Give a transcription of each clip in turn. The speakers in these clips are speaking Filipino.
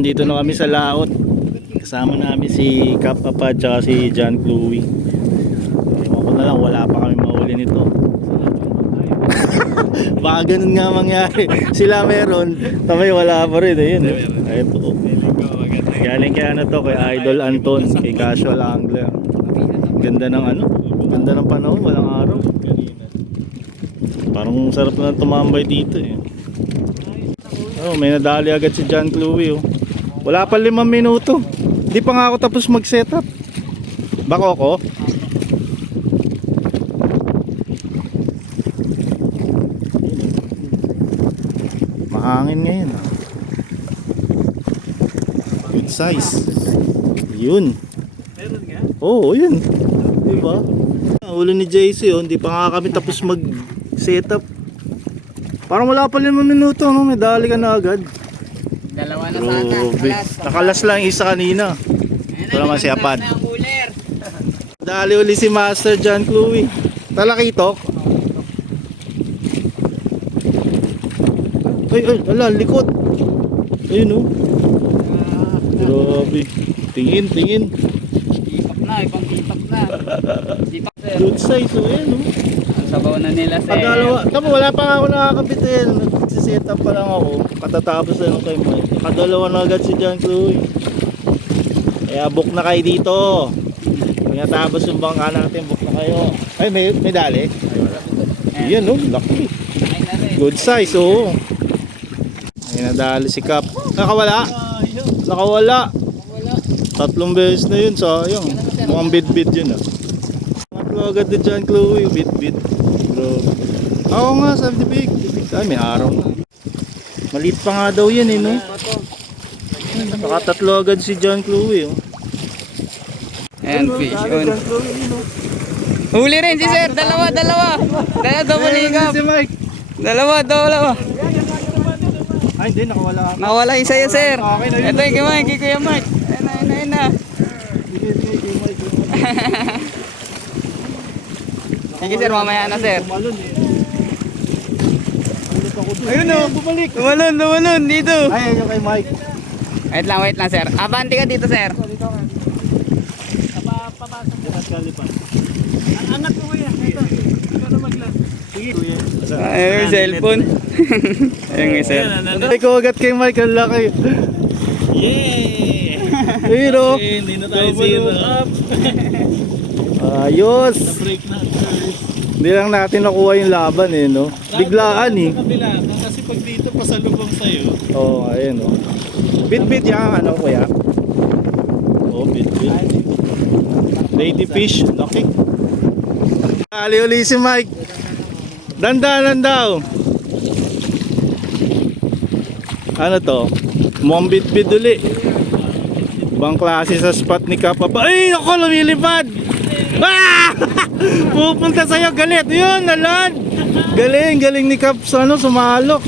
Dito na kami sa laot. Kasama namin si Kapapa at si John Chloe. Ewan ko na lang, wala pa kami mahuli nito. Baka ganun nga mangyari. Sila meron, kami wala pa rin. Ayun, ayun po. Galing kaya na to kay Idol Anton, kay Casual Angler. Ganda ng ganda ng panahon, walang araw. Parang sarap na tumambay dito eh. Oh, may nadali agad si John Chloe oh. Wala pa 5 minuto. Di pa nga ako tapos mag-setup. Bako ko. Mahangin ngayon. Good size. Yun. Meron nga? Oo, yun. Diba? Ulo ni JC oh, hindi pa nga kami tapos mag-setup. Parang wala pa 5 minuto, no? May dali ka na agad. Dalawa na sana. Nakalas lang isa kanina. Ito naman si Apad. Dali uli si Master John Chloe. Talakitok. Ay, ala, likod. Ayun oh. Grabe. Tingin. Ipak na, ibang ipak na. Ipak sir. Good size oh, ayun oh. Sabaw na nila sir. Pagdalawa, tama wala pa nga ako nakakapitin. Nagsiset up pa lang ako. Katatapos na kay Mike. Nakadalawa na agad si John Chloe. Kaya book na kayo dito. Pag natapos yung bangka natin, book na kayo. Ay, may dali. Yan oh, laki. Good size oh. Ay, nadali si Cap. Nakawala. Tatlong beses na yun, sayang. Mukhang bid-bid yun ah. Matlo agad ni John Chloe, bid-bid. Bro. Oo nga, sabi ni Big. Ay, may araw na. Maliit pa nga daw yan eh, no? Nakatatlo agad si John Chloe, oh. Ayan, fish on. Huli rin si sir, dalawa. Double hiccup. Si Mike. Dalawa. Ay, hindi, nakawala ako. Nawala yung sa'yo sir. Okay na yun. Ito yung Mike, kay Kuya Mike. Ayun na. Sige sir, mamaya na sir. Ayun oh, bumalik. Tumalon dito. Ay, ayun kay Mike. Wait lang sir. Abante ka dito sir. Angat mo kuya. Ito. Ikaw na maglas. Sige. Ayun yung cellphone. Ayun yung sir. Ay, kumagat kay Mike, ang laki. Yay! Ayun oh. Hindi na tayo zero. Ayos. Break na first. Hindi lang natin nakuha yung laban eh, no? Biglaan eh. Kabila. Kasi pag dito pasalubong sa'yo. Oo, oh, ayun oh. Bit-bit yung kuya. Oh, bit-bit. Lady fish, laki. Dali uli si Mike. Dandanan daw. Ano to? Mukhang bit-bit uli. Ibang klase sa spot ni Kapapa. Ay, ako lumilipad. Ah! Pupunta sa'yo, galit. Yun, nalan. Galing ni Kap sa sumalok.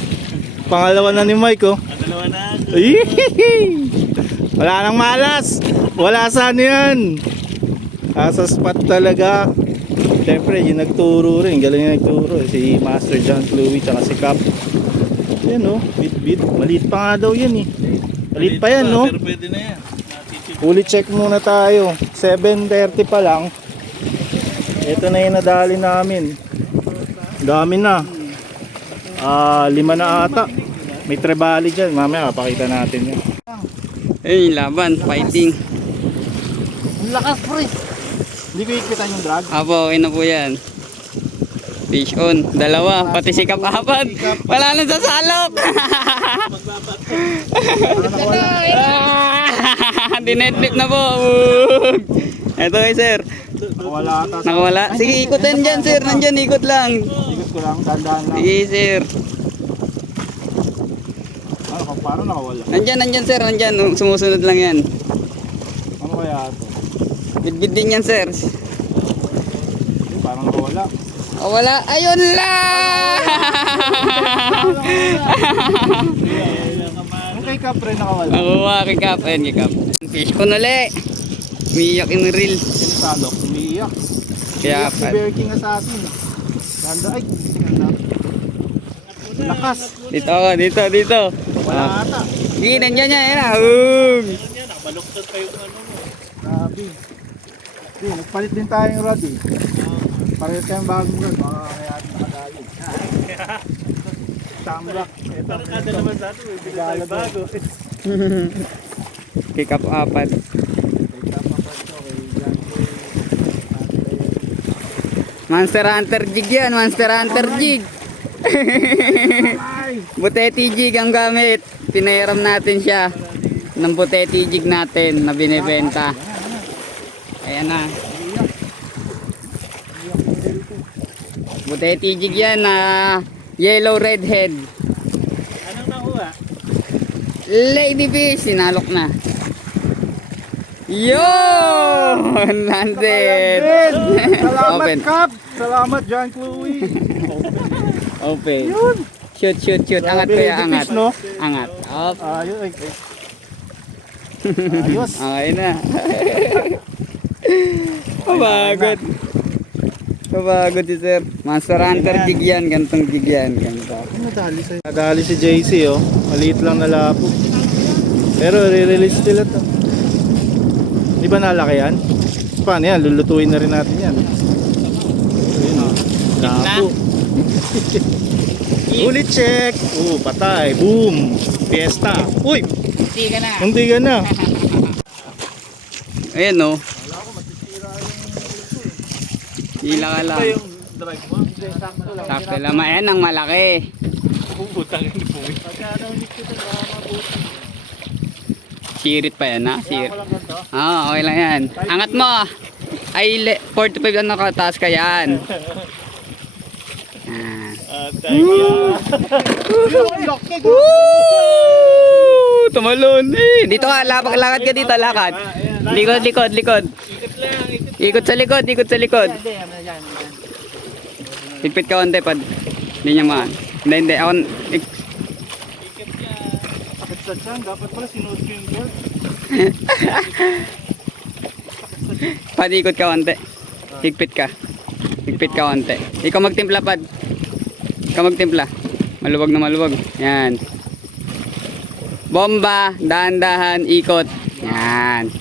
Pangalawa na ni Mike, oh. Dalawa na. Wala nang malas. Wala saan yan. Sa spot talaga. Siyempre, yung nagturo rin. Galing yung nagturo. Si Master John Chloe tsaka si Cap. Yan oh, bit. Maliit pa nga daw yan eh. Maliit pa yan no. Pero pwede na yan. Uli check muna tayo. 7:30 pa lang. Ito na yung nadali namin. Dami na. 5 na ata. May trebali dyan. Mamaya pakita natin yan. Ayun yung laban, fighting. Ang lakas pre. Hindi ko ikitan yung drag. Apo, okay na po yan. Fish on, dalawa, pati si Kapapad. Wala nang sasalok. Dinedlip na po. Ito eh sir. Nakawala ata. Nakawala. Sige, ikutin dyan sir. Nandyan, ikot lang. Ikot ko lang. Dandaan lang. Sige sir. Parang nakawala. Nandyan sir. Nandyan. Sumusunod lang yan. Ano kaya ito? Bidbid din yan sir. Parang nakawala. O wala. Ayun lang! Ang kay Cap rin nakawala. Nakuha kay Cap. Ayan kay Cap. Fish on uli. Umiyak yung reel. Sinisalok. Umiiyak. Kaya Si Bear King Assassin. Ganda. Ay. Ganda. Lakas. Dito ako. Dito. Wala ata. Sige, nandiyan yan. Yan na. Meron yan, nakabaluktot pa yung ano mo. Grabe. Di, nagpalit din tayong rod eh. Pareho tayong bagong rod. Baka kaya nakadali. Samrak. Parang kada naman sa atin, bibili tayo bago. Pick up apat. Monster Hunter jig yan. Monster Hunter jig. Buteti jig ang gamit. Pinahiram natin siya ng buteti jig natin na binibenta. Ayan na. Buteti jig yan na yellow redhead. Anong nakuha? Ladyfish, sinalok na. Yun! Landed! Salamat Open. Kap! Salamat John Chloe! Open. Yun! Shoot, shoot, shoot. Angat Grabe, kuya, ladyfish, angat. no? Angat. Up. Ayos. Ayos. Okay na. Pabagod. Pabagod si sir. Monster Hunter jig yan. Gantong jig yan. Ganito. Nadali si JC oh. Maliit lang na lapo. Pero re-release nila to. Di ba nalaki yan? Paano yan? Lulutuin na rin natin yan. Ayun oh. Lapo. Ulit check. Patay. Boom. Fiesta. Uy! Hindi ka na. Hindi ka na. Ayan o. Hila ka lang. Ito yung drag mo? Sakto lang. Ayan ang malaki. Puputang yung puwi. Sirit pa yan ha. Sirit. Okay lang yan. Angat mo. Ay, 45 ano ka, taas ka yan. Thank you. Woo! Tumalon. Dito ka, lakad ka dito, lakad. Likod, likod, likod. Ikot lang, ikot. Ikot sa likod, ikot sa likod. Higpit ka onte, pad. Hindi niya maan. Hindi. Ako, Ikot yan. Pakit sa dapat pala sinuot ko yung board. pad, ikot ka onte. Higpit ka. Higpit ka onte. Ikaw magtimpla, pad. Ikaw magtimpla. Maluwag na maluwag. Yan. Bomba, dahan-dahan, ikot. Yan.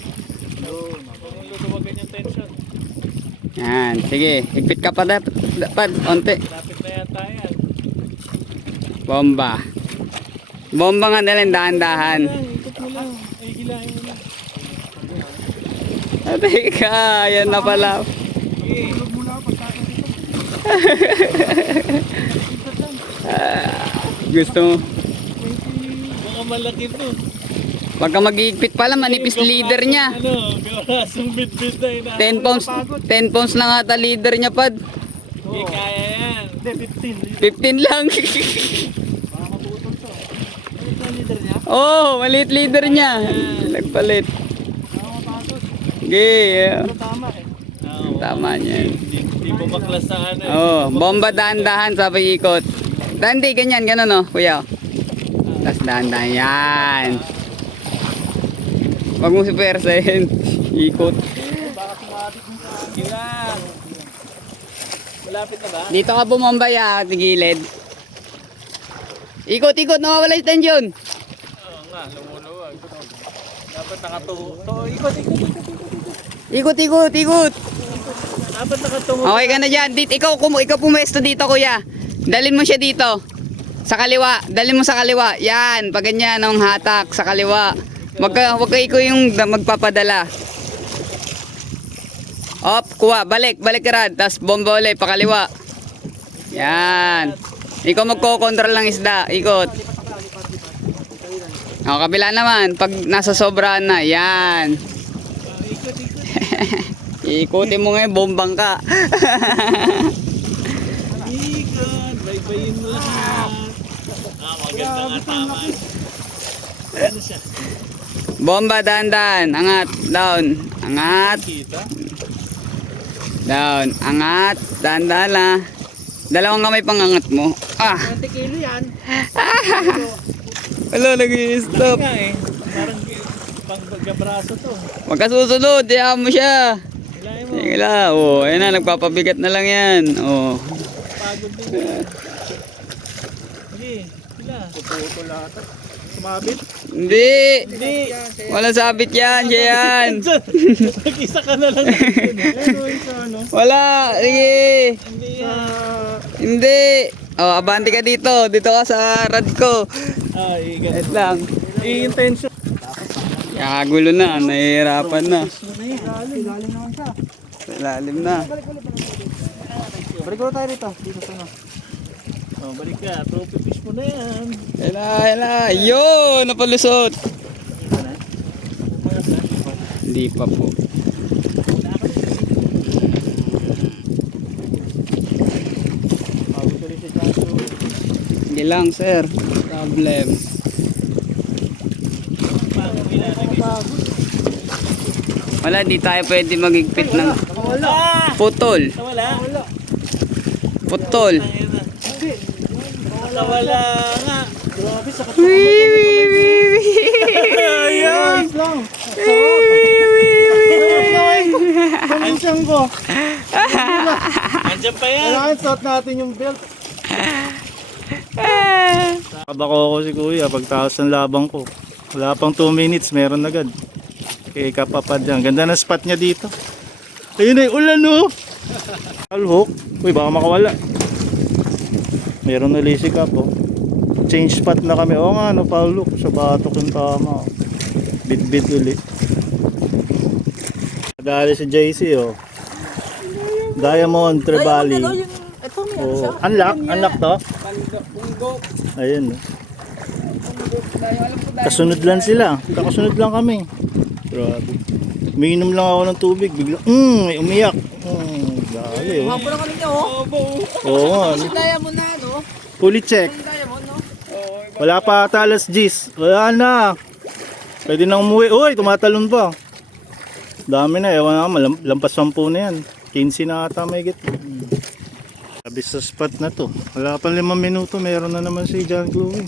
Luluwagan yung tension. Yan. Sige, higpit ka pa, pad, onte. Lapit na yata yan. Bomba. Bomba nga nalang dahan-dahan. Ikot mo lang. Ay, hilahin mo lang. Teka, yan na pala. Sige. Gusto mo? Baka malaki to. Pagka mag-iigpit pala, manipis leader niya. Ano, garasong bit-bit na ina. 10 pounds, 10 pounds lang ata leader niya, pad. Hindi kaya yan. Hindi, 15 15. lang. Oh, maliit leader niya. Nagpalit. Okay. Tama eh. Tama niyan. Hindi mo maklas sa ano. Oh, bomba dahan-dahan sa pag-ikot. Hindi, ganyan, gano'n no, kuya. Tapos dahan-dahan yan. Huwag mo si persen. Ikot. Ilan? Malapit na ba? Dito ka bumamba ya, tigilid. Ikot, ikot, nawawala yung tension. Oo nga, lumuluwag. Dapat nakatuho. Ikot, ikot, ikot. Ikot, ikot, ikot. Dapat nakatungo. Okay ka na dyan. Dito, ikaw pumesto dito, kuya. Dalin mo siya dito. Sa kaliwa. Dalin mo sa kaliwa. Yan, pag ganyan, ang hatak sa kaliwa. Wag ka ikaw yung magpapadala. Op, kuha. Balik ka rad. Tapos bomba ulit, pakaliwa. Yan. Ikaw magko-control ng isda. Ikot. O, kabila naman. Pag nasa sobrahan na. Yan. Ikot, ikot. Ikutin mo ngayon, bombang ka. Ikot. Baybayin mo lahat. Maganda nga tama. Ano siya? Bomba, dahan-dahan. Angat, down. Angat, Kita? down. Angat, dahan-dahan lang. Dalawang kamay pang angat mo. 20 kilo yan. Wala, nag-i-stop. Nga eh. Parang pang-gabraso to. Huwag ka susunod, diyan mo siya. Hilahin mo. Sige lang. Oh, ayun na, nagpapabigat na lang yan. Oh. Pagod din yan. Sige, sila. Puputo lahat. Sumabit? Hindi. Hindi. Wala sabit yan, siya yan. Nag-isa ka na lang. Ano yung sa ano? Wala, sige. Hindi yan. Hindi. Oh, abante ka dito. Dito ka sa rad ko. Ay, Wait lang. i-intention. Kagulo na, nahihirapan na. Ilalim naman siya. Lalim na. Balik ko tayo rito. Dito sa ano. Oh, balik ka. Trophy fish mo na yan. Ela. Yun, napalusot. Hindi pa po. Bago tuloy si Janko. Hindi lang, sir. Problem. Wala, di tayo pwede magigpit ng Wala. putol. Wala. Putol. Wala nga. Grabe sa Ayan. lang. Paminsang ko. Andiyan pa yan. Kailangan suot natin yung belt. Kabako ko si kuya pagtaas ng labang ko. Wala pang 2 minutes, meron agad. Kaya kapapad dyan. Ganda ng spot niya dito. Ayun ay ulan no. Alhook. Uy baka makawala. Meron ulit si Kap oh. Change spot na kami. Oo nga no, foul hook. Sa batok yung tama. Oh. Bit ulit. Nagali si JC oh. Diamond Trevally. Oh, unlock to. Ayun. Kasunod lang sila. Kakasunod lang kami. Grabe. Umiinom lang ako ng tubig. Bigla, may umiyak. Dali oh. Mabura kami niyo, oh. Oo nga. Diamond na, no? Fully check. Diamond, no? Wala pa ata alas 10. Wala na. Pwede na umuwi. Uy, tumatalon pa. Dami na. Ewan na. Lampas 10 na yan. 15 na ata may git. Sabi sa spot na to. Wala pa 5 minuto. Meron na naman si John Chloe.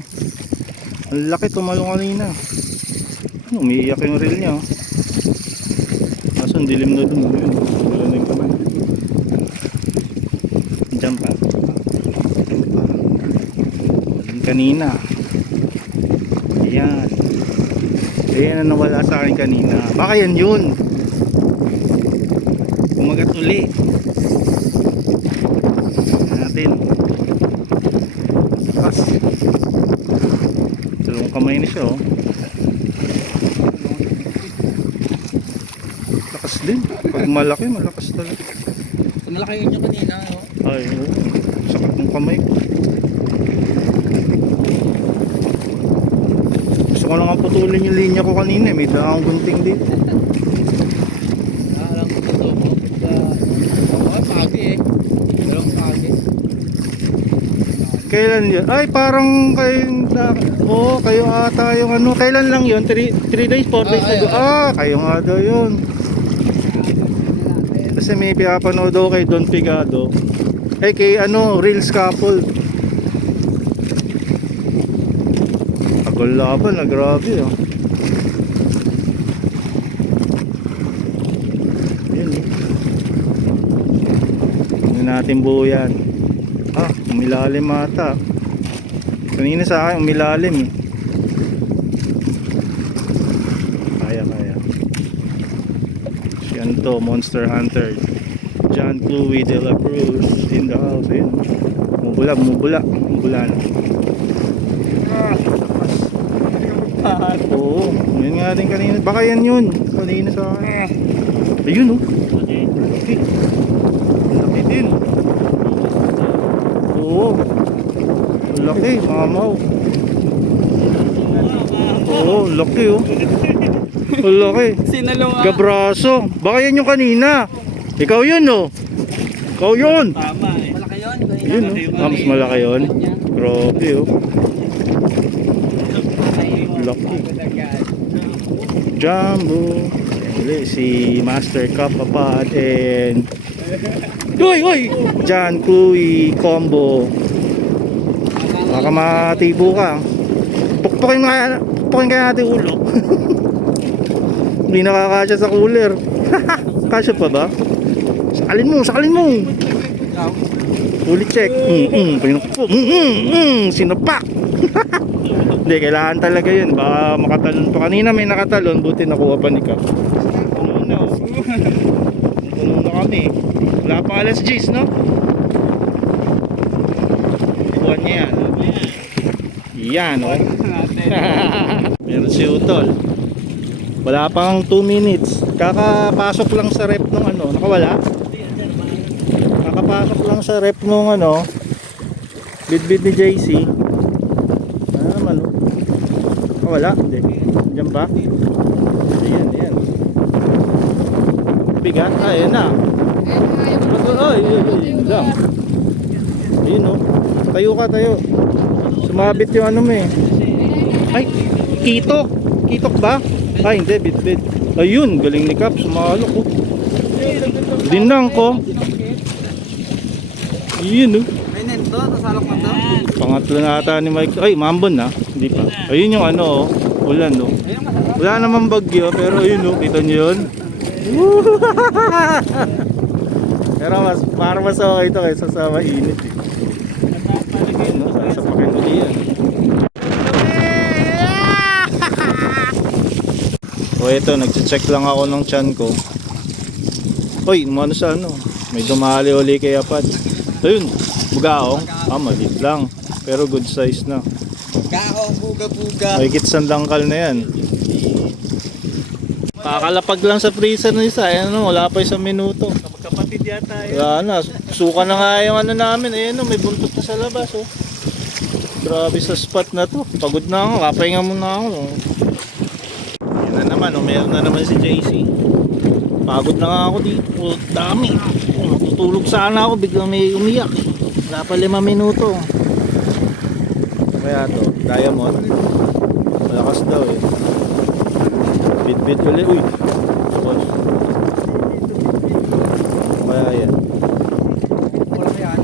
Ang laki tumalong kanina. Umiiyak yung reel niya. Kaso ang dilim na dun. Wala na yung kamay. Diyan pa. Diyan kanina. Ayan. Ayan na nawala sa akin kanina. Baka yan yun. Kumagat uli. Natin. Lakas. Dalawang kamay na siya oh. Lakas din. Pag malaki, malakas talaga. Malaki yun yung kanina, no? Ay, oh. Sakit ng kamay ko. Gusto ko na nga putulin yung linya ko kanina. May daang gunting dito. Alam ko ito po. Pagi eh. Dalawang pagi. Kailan yun? Ay, parang kayong oo, kayo ata yung ano. Kailan lang yun? 3 days, 4 days ago. Kayo nga daw yun. Kasi may pinapanood daw kay Don Pigado. Kay ano, Reels Couple. Agol laban, grabe oh. Yun eh. Hindi natin buo yan. Umilalim ata. Kanina sa akin, umilalim eh. Kaya. Yan to, Monster Hunter. John Chloe de la Cruz in the house. Ayun. Bumubula na. Oo, yun nga din kanina. Baka yan yun. Kanina sa akin. Ayun oh. Laki. Laki din. Oo. Laki, mamaw. Oo, laki oh. Laki. Sinalunga. Gabraso. Baka yan yung kanina. Ikaw yun oh. Ikaw yun. Tama eh. Malaki yun. Yun oh. Mas malaki yun. Grabe oh. Laki. Jumbo. Uli, si Master Kapapad and Uy! John Chloe combo. Baka matibo ka. Pukpukin kaya natin ulo. Hindi nakakasya sa cooler. Kasya pa ba? Sakalin mo. Fully check. Pinukpo. Sinapak. Hindi, kailangan talaga yun. Baka makatalon pa. Kanina may nakatalon, buti nakuha pa ni Cap. Puno na, oh. Puno na kami. Wala pa alas 10, no? Buwan niya yan. Yan, oh. Meron si Utol. Wala pang 2 minutes. Kakapasok lang sa rep nung ano. Nakawala? Kakapasok lang sa rep nung ano. Bidbid ni JC. Ano naman, oh. Nakawala? Hindi. Diyan pa? Ayan, ayan. Bigat? Ah, ayan na. Ay, ayun lang. Ayun, oh. Tayo ka, tayo. Sumabit yung ano mo eh. Ay, kitok. Kitok ba? Ay, hindi, bit-bit. Ayun, galing ni Cap. Sumalok, oh. Dinang ko. Ayun, oh. May nento, nasalok na to. Pangatlo na ata ni Mike. Ay, mambon na. Hindi pa. Ayun yung ano, oh. Ulan, oh. Wala namang bagyo, pero ayun, oh. Kita nyo yun? Pero parang mas okay ito kaysa sa mainit, eh. Ayun, oh. Sa pakinuli yan. O eto, nagche-check lang ako ng tiyan ko. Hoy, ano sa ano? May dumali uli kay Apad. Ayun, bugaong. Ah, maliit lang. Pero good size na. Gaong buga-buga. May kitsang dangkal na yan. Kakalapag lang sa freezer na isa. Ayan, no, wala pa 1 minuto. Kapatid yata yun. Wala na. Suka na nga yung ano namin. Ayan, no, may buntot na sa labas. Oh. Grabe sa spot na to. Pagod na ako. Kapahinga muna ako. Oh. Yan na naman. Oh, meron na naman si JC. Pagod na nga ako dito. Oh, dami. Matutulog sana ako. Biglang may umiyak. Wala pa 5 minuto. Kaya to. Diamond. Malakas daw eh. Bit-bit ulit. Uy. Boss. Kaya yan. Wala kaya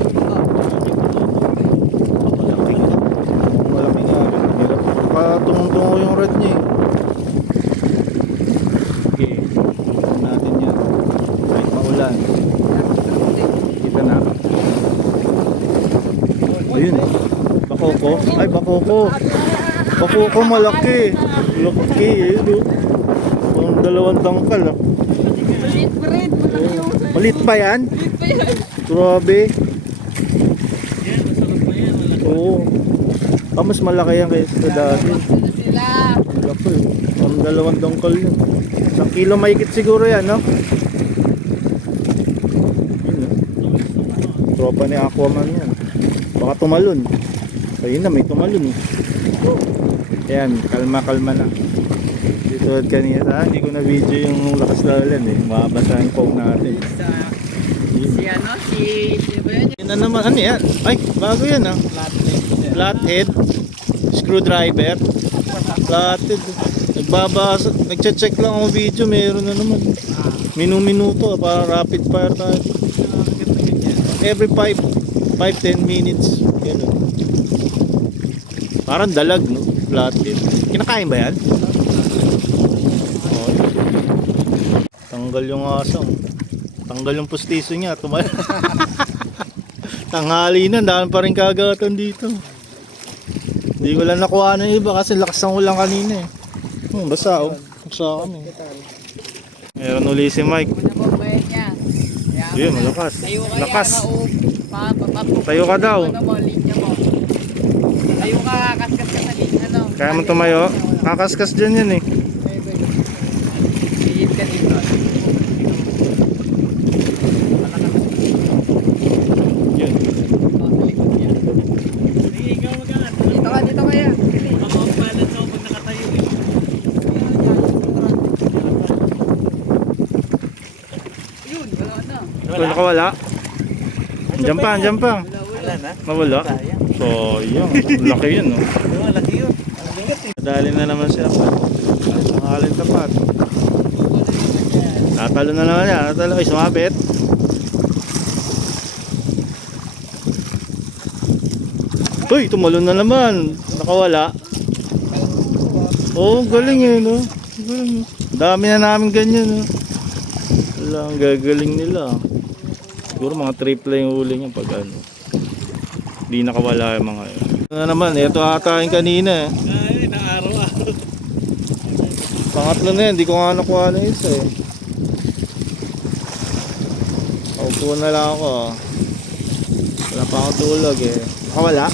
Malaki nga. Malaki nga. Hirap. Patungo-tungo yung rod niya eh. Okay. Tignan natin yan. Kahit maulan. Kita na. Ayun. Bakoko. Ay, bakoko. Bakoko malaki. Laki. Ayun o. Ang 2 dangkal ah. Malit pa yan? Grabe. Oo. Ah, mas malaki yan kaysa sa dati. Laki. Ang 2 dangkal yun. 1 kilo mahigit siguro yan, no? Yun, no? Tropa ni Aquaman yan. Baka tumalon. Ayun na, may tumalon eh. Ayan, kalma-kalma na. Dito kanina, hindi ko na video yung lakas na ulan eh. Mabasa yung phone natin. Si ano? Sino ba yun? Yun na naman, ano yan? Ay, bago yan ah. Flathead. Screwdriver. Flathead. Nagche-check lang ako video, meron na naman. Minuto, para rapid fire tayo. Every 5-10 minutes. Ganun. Parang dalag, no? Flathead. Kinakain ba yan? Oh. Tanggal yung asang. Tanggal yung pustiso niya. Tanghali na, daan pa rin kagatan dito. Hindi ko lang nakuha ng iba kasi lakas ng ulan kanina eh. Basa oh. Basa kami. Meron uli si Mike. Yun, malakas. Lakas. Tayo ka daw. Tayo ka, kaskas ka sa linya, no? Kaya mo tumayo. Kakaskas dyan yan eh. Hihit ka dito. Yun. Dito kaya. Ako ang balance ako pag nakatayo eh. Yun, wala na. Ito nakawala. Diyan pa, diyan pa. Wala na. Nawala. So, yun. Laki yun, no? Malaki yun. Ang bigat eh. Nadali na naman siya. Ang halin tapat. Natalo na naman yan. Natalo. Ay, sumabit. Uy, tumalon na naman. Nakawala. Oh, galing eh, no? Galing. Dami na namin ganyan, no? Wala, ang gagaling nila. Siguro mga triple yung huli niya pag ano. Hindi nakawala yung mga yun. Ano na naman, ito ata yung kanina eh. Pangatlo na yan, hindi ko nga nakuha na isa eh. Paupo na lang ako. Wala pa akong tulog eh. Wala?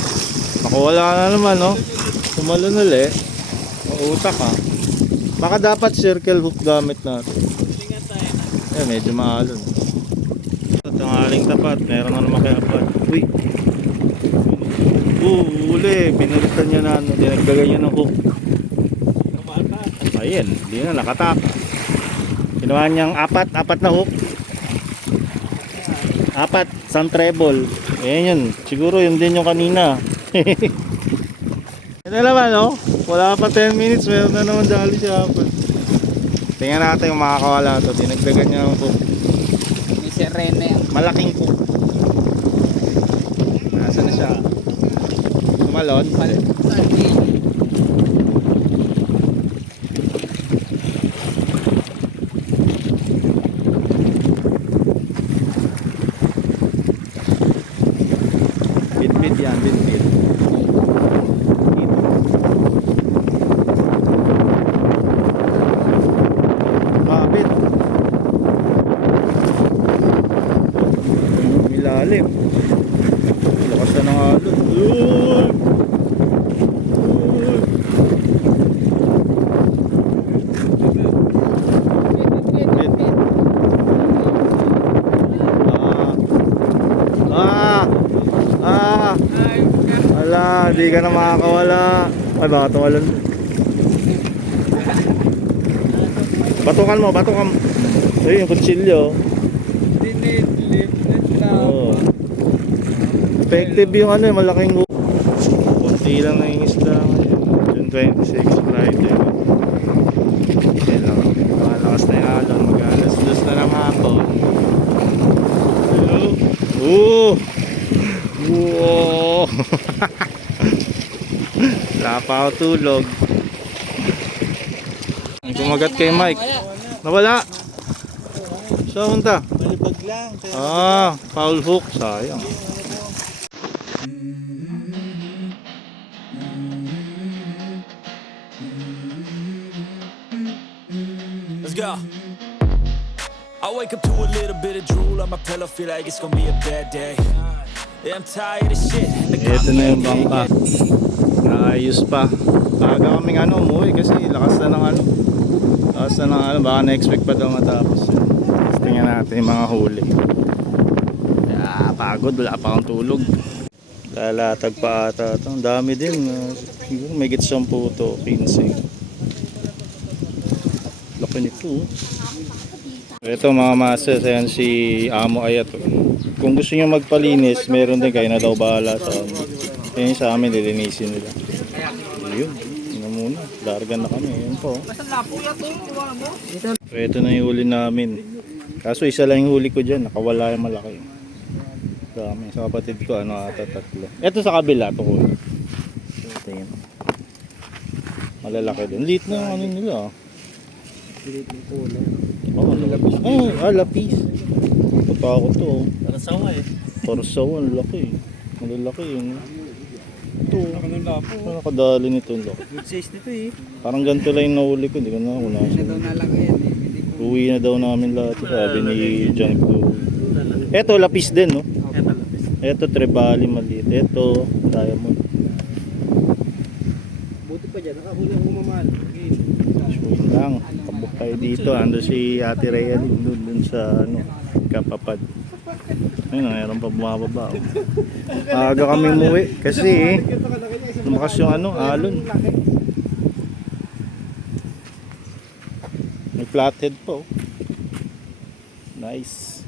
Ako wala na naman no. Tumalon ulit. Mautak ha. Baka dapat circle hook gamit natin. Eh, medyo maalon. At ang aling tapat, meron na naman kaya pa. Uy! Uli! Pinalitan niya na ano, dinagdagan niya ng hook. Ayun, hindi na nakataka. Ginawa niyang apat na hook. Apat, isang treble. Ayan yun, siguro yun din yung kanina. Yan na naman no, wala pa 10 minutes, meron na naman dali siya apat. Tingnan natin yung makakawala ito, dinagdagan niya ng hook. May sirena yan. Malaking hook. Nasaan na siya? Tumalon? Bit yan, bit. Mabit. Milalim. Lakas na ng alon. Wala, hindi ka na makakawala. Ay, baka tumalon. Batukan mo. Ayun, yung kutsilyo. Oo. Effective yung ano, malaking hook. Kunti lang na yung isda ngayon. June 26, Friday. Okay lang. Malakas na yung alon. Mag-alas-dos na ng hapon. Wow! Wala pa ako tulog. Ang kumagat kay Mike. Nawala. Saan punta? Malipag lang. Foul hook. Sayang. Let's go. I wake up to a little bit of drool on my pillow, feel like it's gonna be a bad day. Yeah, I'm tired of shit. Ito na yung bangka. Naayos pa. Aga kaming umuwi kasi lakas na ng baka na-expect pa daw matapos yun. Tapos tingnan natin yung mga huli. Pagod, wala pa akong tulog. Lalatag pa ata ito. Ang dami din. Siguro may git 10 to 15. Laki nito. Ito mga mases, ayan si Amo Ayat. Kung gusto niyo magpalinis, meron din kayo na daw bahala sa amin. Yan sa amin, lilinisin nila. Ayun, yun muna. Dargan na kami. Ayan po. Ito na yung huli namin. Kaso isa lang yung huli ko dyan. Nakawala yung malaki. Dami. Sa kapatid ko, tatlo. Ito sa kabila, ito ko. Tingin. Malalaki din. Liit na yung nila. Lapis. Lapis. Patakot to. Parasawa eh. Parasawa, ang laki. Malalaki yun. Ito. Nakadali nito. Good size dito eh. Parang ganito lang yung nahuli ko. Hindi ko na ako nasa. Uwi na daw namin lahat. Sabi ni John Clue. Ito, lapis din, no? Ito, trebali, maliit. Ito, diamond. Buti pa dyan, nakahuli ang umamahal. Showin lang. Pabuk tayo dito. Ando si Ate Rhea dun sa kapapad. Ayun, mayroon pa bumababa. Aga kami umuwi kasi lumakas yung alon. May flathead po. Nice.